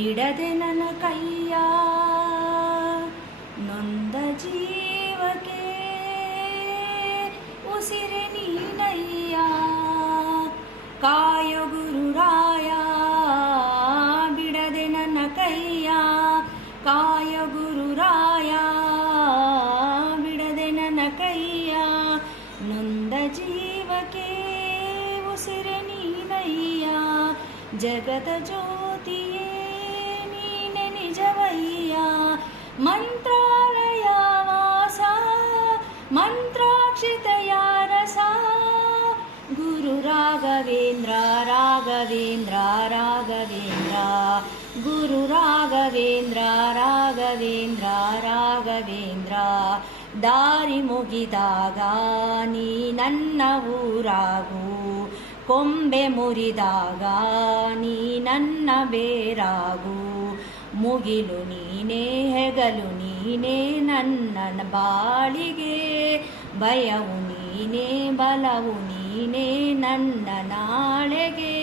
ಬಿಡದೆ ನನ್ನ ಕೈಯ ನೊಂದ ಜೀವಕ್ಕೆ ಉಸಿರೆ ನೀನಯ್ಯ ಕಾಯೋ ಗುರುರಾಯ ಬಿಡದೆ ನನ್ನ ಕೈಯ ಕಾಯೋ ಗುರುರಾಯ ಬಿಡದೆ ನನ್ನ ಕೈಯ ನೊಂದ ಜೀವಕ್ಕೆ ಉಸಿರೆ ನೀನಯ್ಯ ಜಗದ ಜ್ಯೋತಿಯೇ ನೀನೆ ನಿಜವಯ್ಯ ಮಂತ್ರಾಲಯ ವಾಸ ಮಂತ್ರಾಕ್ಷಿತೆಯ ರಸ ಗುರು ರಾಘವೇಂದ್ರ ರಾಘವೇಂದ್ರ ರಾಘವೇಂದ್ರ ಗುರು ರಾಘವೇಂದ್ರ ರಾಘವೇಂದ್ರ ರಾಘವೇಂದ್ರ ದಾರಿ ಮುಗಿದಾಗ ನೀ ನನ್ನ ಊರಾಗು ಕೊಂಬೆ ಮುರಿದಾಗ ನೀ ನನ್ನ ಬೇರಾಗು ಮುಗಿಲು ನೀನೇ ಹೆಗಲು ನೀನೇ ನನ್ನ ಬಾಳಿಗೆ ಭಯವು ನೀನೇ ಬಲವು ನೀನೇ ನನ್ನ ನಾಳೆಗೆ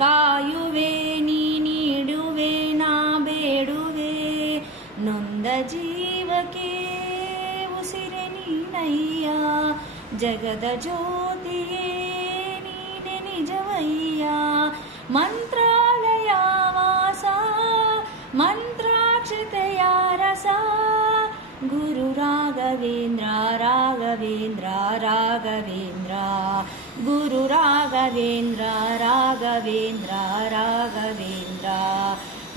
ಕಾಯುವೆ ನೀ ನೀಡುವೆ ನಾ ಬೇಡುವೆ ನೊಂದ ಜೀವಕ್ಕೆ ಉಸಿರೆ ನೀನಯ್ಯ ಜಗದ ಜ್ಯೋತಿಯೇ ನೀನೆ ನಿಜವಯ್ಯ ಮಂತ್ರಾಲಯ ವಾಸ ಮಂತ್ರಾಕ್ಷತೆಯ ರಸ ಗುರು ರಾಘವೇಂದ್ರ ರಾಘವೇಂದ್ರ ರಾಘವೇಂದ್ರ ಗುರು ರಾಘವೇಂದ್ರ ರಾಘವೇಂದ್ರ ರಾಘವೇಂದ್ರ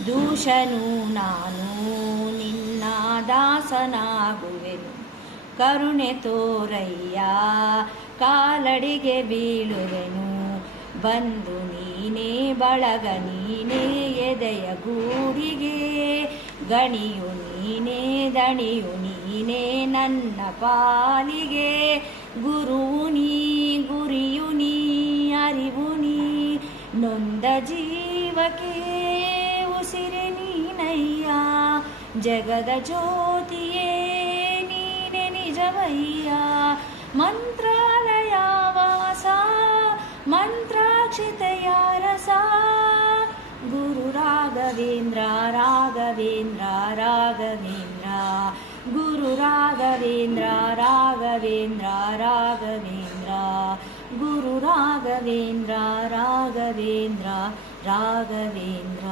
ದೂಷನು ನಾನು ನಿನ್ನ ದಾಸನಾಗುವೆನು ಕರುಣೆ ತೋರಯ್ಯ ಕಾಲಡಿಗೆ ಬೀಳುವೆನು ಬಂದು ನೀನೇ ಬಳಗ ನೀನೇ ಎದೆಯ ಗೂಡಿಗೆ ಗಣಿಯು ನೀನೇ ದಣಿಯು ನೀನೇ ನನ್ನ ಪಾಲಿಗೆ ಗುರುವು ನೀ ಗುರಿಯು ನೀ ಅರಿವು ನೀ ನೊಂದ ಜೀವಕ್ಕೆ ಉಸಿರೆ ನೀನಯ್ಯ ಜಗದ ಜ್ಯೋತಿಯೇ ನೀನೆ ನಿಜವಯ್ಯ ಮಂತ್ರಾಲಯ ವಾಸ ಮಂತ್ರಾಕ್ಷತೆಯ ರಸ ಗುರು ರಾಘವೇಂದ್ರ ರಾಘವೇಂದ್ರ ರಾಘವೇಂದ್ರ ಗುರು ರಾಘವೇಂದ್ರ ರಾಘವೇಂದ್ರ ರಾಘವೇಂದ್ರ ಗುರು ರಾಘವೇಂದ್ರ ರಾಘವೇಂದ್ರ ರಾಘವೇಂದ್ರ